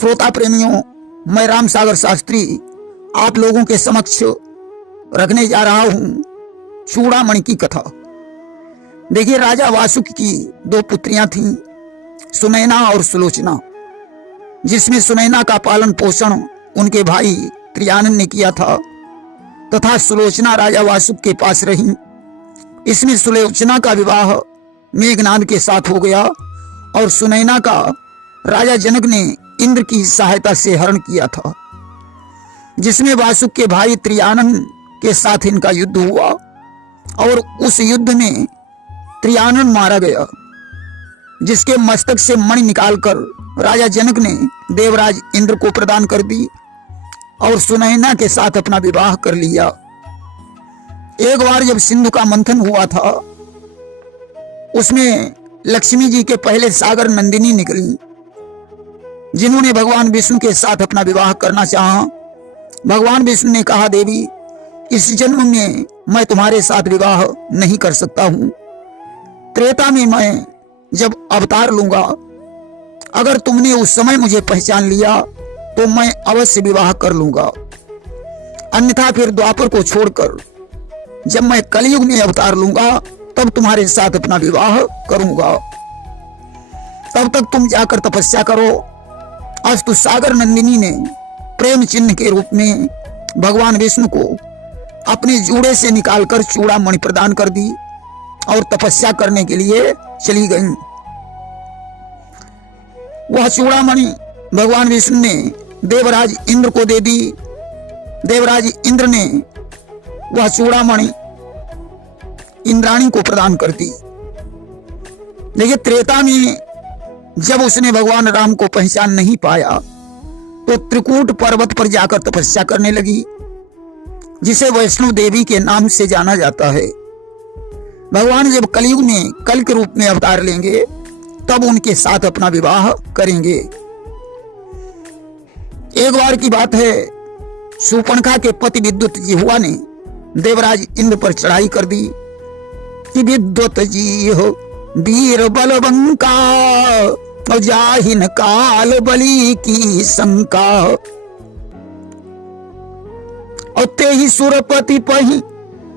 श्रोता प्रेमियों, मैं राम सागर शास्त्री आप लोगों के समक्ष रखने जा रहा हूं चूड़ामणि की कथा। देखिए, राजा वासुकि की दो पुत्रियां थीं, सुनैना और सुलोचना, जिसमें सुनैना का पालन पोषण उनके भाई त्रियानन ने किया था तथा सुलोचना राजा वासुकि के पास रही। इसमें सुलोचना का विवाह मेघनाद के साथ हो गया और सुनैना का राजा जनक ने इंद्र की सहायता से हरण किया था, जिसमें वासुकि के भाई त्रियानन के साथ इनका युद्ध हुआ और उस युद्ध में त्रियानन मारा गया, जिसके मस्तक से मणि निकालकर राजा जनक ने देवराज इंद्र को प्रदान कर दी और सुनैना के साथ अपना विवाह कर लिया। एक बार जब सिंधु का मंथन हुआ था, उसमें लक्ष्मी जी के पहले सागर नंदिनी निकली, जिन्होंने भगवान विष्णु के साथ अपना विवाह करना चाहा। भगवान विष्णु ने कहा, देवी, इस जन्म में मैं तुम्हारे साथ विवाह नहीं कर सकता हूं। त्रेता में मैं जब अवतार लूंगा, अगर तुमने उस समय मुझे पहचान लिया तो मैं अवश्य विवाह कर लूंगा, अन्यथा फिर द्वापर को छोड़कर जब मैं कलयुग में अवतार लूंगा तब तुम्हारे साथ अपना विवाह करूंगा। तब तक तुम जाकर तपस्या करो। अस्तु। सागर नंदिनी ने प्रेम चिन्ह के रूप में भगवान विष्णु को अपने जूड़े से निकालकर चूड़ामणि प्रदान कर दी और तपस्या करने के लिए चली गईं। वह चूड़ामणि भगवान विष्णु ने देवराज इंद्र को दे दी। देवराज इंद्र ने वह चूड़ामणि इंद्राणी को प्रदान कर दी। देखिए, त्रेता में जब उसने भगवान राम को पहचान नहीं पाया तो त्रिकूट पर्वत पर जाकर तपस्या करने लगी, जिसे वैष्णो देवी के नाम से जाना जाता है। भगवान जब कलयुग में कल के रूप में अवतार लेंगे तब उनके साथ अपना विवाह करेंगे। एक बार की बात है, शूर्पणखा के पति विद्युत जिह्वा ने देवराज इंद्र पर चढ़ाई कर दी कि विद्युत जी हो वीर बलवंका और जाहिन काल बलि की शंका, और ते ही सुरपति पही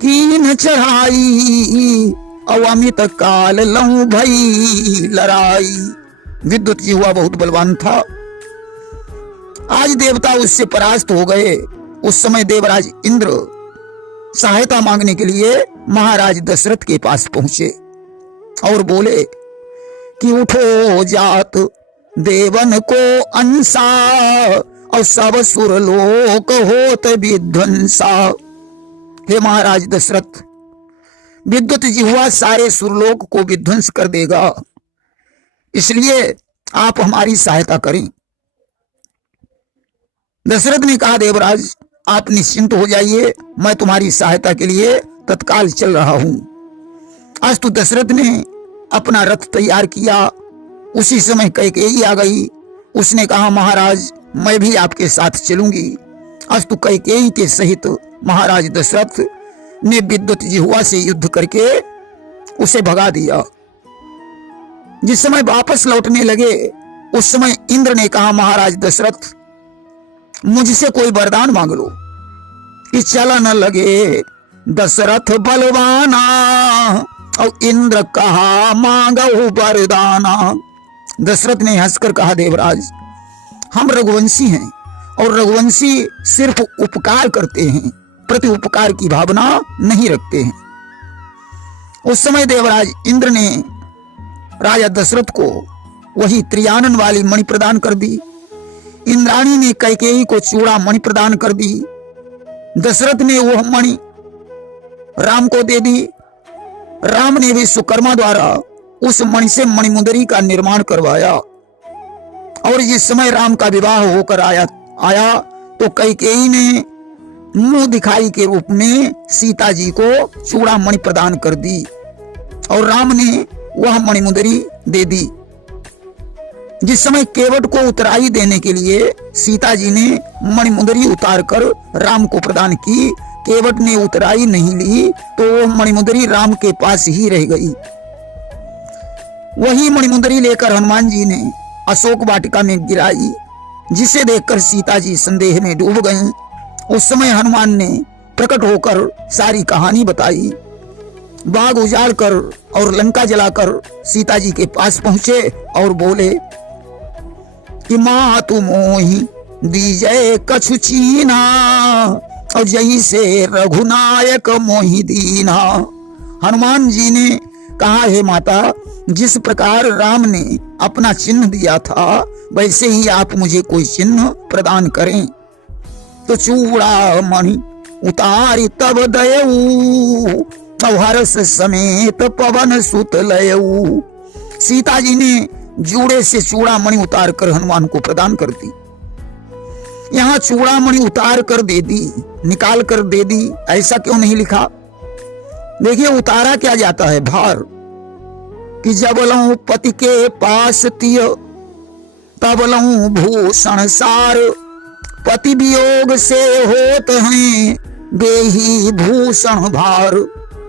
कीन चढ़ाई और अमित काल लहू भई लड़ाई। विद्युत जी हुआ बहुत बलवान था। आज देवता उससे परास्त हो गए। उस समय देवराज इंद्र सहायता मांगने के लिए महाराज दशरथ के पास पहुंचे और बोले कि उठो जात देवन को अंसा और सब सुरलोक होत विध्वंसा। हे महाराज दशरथ, विद्युत जिह्वा सारे सुरलोक को विध्वंस कर देगा, इसलिए आप हमारी सहायता करें। दशरथ ने कहा, देवराज आप निश्चिंत हो जाइए, मैं तुम्हारी सहायता के लिए तत्काल चल रहा हूं। अस्तु। दशरथ ने अपना रथ तैयार किया। उसी समय कैकेयी आ गई। उसने कहा, महाराज मैं भी आपके साथ चलूंगी। अस्तु। कैकेयी के सहित महाराज दशरथ ने विद्युत जिह्वा से युद्ध करके उसे भगा दिया। जिस समय वापस लौटने लगे उस समय इंद्र ने कहा, महाराज दशरथ मुझसे कोई वरदान मांग लो कि चला न लगे दशरथ बलवाना। और इंद्र कहा, मांगो वरदाना। दशरथ ने हंसकर कहा, देवराज हम रघुवंशी हैं और रघुवंशी सिर्फ उपकार करते हैं, प्रति उपकार की भावना नहीं रखते हैं। उस समय देवराज इंद्र ने राजा दशरथ को वही त्रियानन वाली मणि प्रदान कर दी। इंद्राणी ने कैकेयी को चूड़ामणि प्रदान कर दी। दशरथ ने वह मणि राम को दे दी। राम ने विश्वकर्मा द्वारा उस मणि से मणिमुंदरी का निर्माण करवाया। और जिस समय राम का विवाह होकर आया तो कैकेयी ने मुंह दिखाई के रूप में सीता जी को चूड़ामणि प्रदान कर दी और राम ने वह मणिमुंदरी दे दी। जिस समय केवट को उतराई देने के लिए सीता जी ने मणिमुंदरी उतारकर राम को प्रदान की, केवट ने उतराई नहीं ली तो वह मणिमुंदरी राम के पास ही रह गई। वही मणिमुंदरी लेकर हनुमान जी ने अशोक वाटिका में गिराई। जिसे देखकर सीता जी संदेह में डूब गईं। उस समय हनुमान ने प्रकट होकर सारी कहानी बताई। बाग उजाड़ कर और लंका जलाकर सीता जी के पास पहुंचे और बोले कि माँ तू मोही दीजय कछु चीना, और जई से रघुनायक मोहि दीना। हनुमान जी ने कहा, हे माता, जिस प्रकार राम ने अपना चिन्ह दिया था वैसे ही आप मुझे कोई चिन्ह प्रदान करें। तो चूड़ामणि उतारी तब दयऊ, हर्ष समेत पवन सुत लयऊ। सीता जी ने जूड़े से चूड़ामणि उतार कर हनुमान को प्रदान कर दी। यहाँ चूड़ामणि उतार कर दे दी, निकाल कर दे दी, ऐसा क्यों नहीं लिखा? देखिए, उतारा क्या जाता है, भार, कि जब लऊं पति के पास तिय तब लऊं भूषण सार, पति वियोग से होत हैं देहि भूषण भार।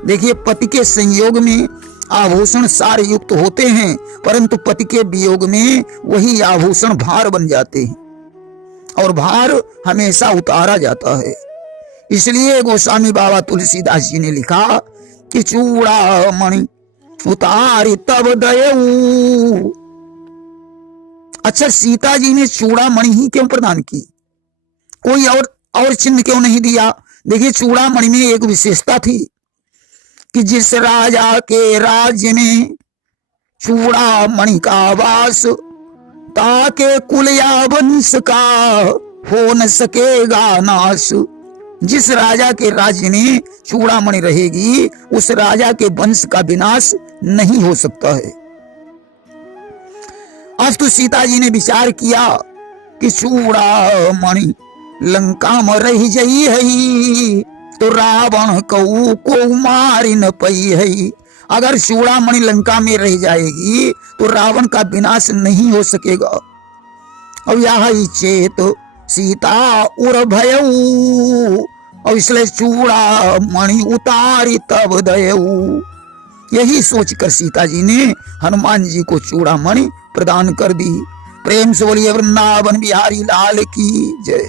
देखिए, पति के संयोग में आभूषण सार युक्त होते हैं, परंतु पति के वियोग में वही आभूषण भार बन जाते हैं, और भार हमेशा उतारा जाता है। इसलिए गोस्वामी बाबा तुलसीदास जी ने लिखा कि चूड़ामणि उतारी तब दयऊ। अच्छा, सीता जी ने चूड़ामणि ही क्यों प्रदान की? कोई और चिन्ह क्यों नहीं दिया? देखिए, चूड़ामणि में एक विशेषता थी कि जिस राजा के राज्य में चूड़ामणि का वास, ताके कुल या वंश का हो न सकेगा नाश। जिस राजा के राज्य में चूड़ामणि रहेगी उस राजा के वंश का विनाश नहीं हो सकता है। आज तो सीता जी ने विचार किया कि चूड़ामणि लंका में रह जई है तो रावण कऊ को मारी न पई है। अगर चूड़ामणि लंका में रह जाएगी तो रावण का विनाश नहीं हो सकेगा। और यह चेत सीता उर भयऊ, और इसलिए चूड़ामणि उतारी तब दयऊ। यही सोचकर सीता जी ने हनुमान जी को चूड़ामणि प्रदान कर दी। प्रेम से बोलिए वृंदावन बिहारी लाल की जय।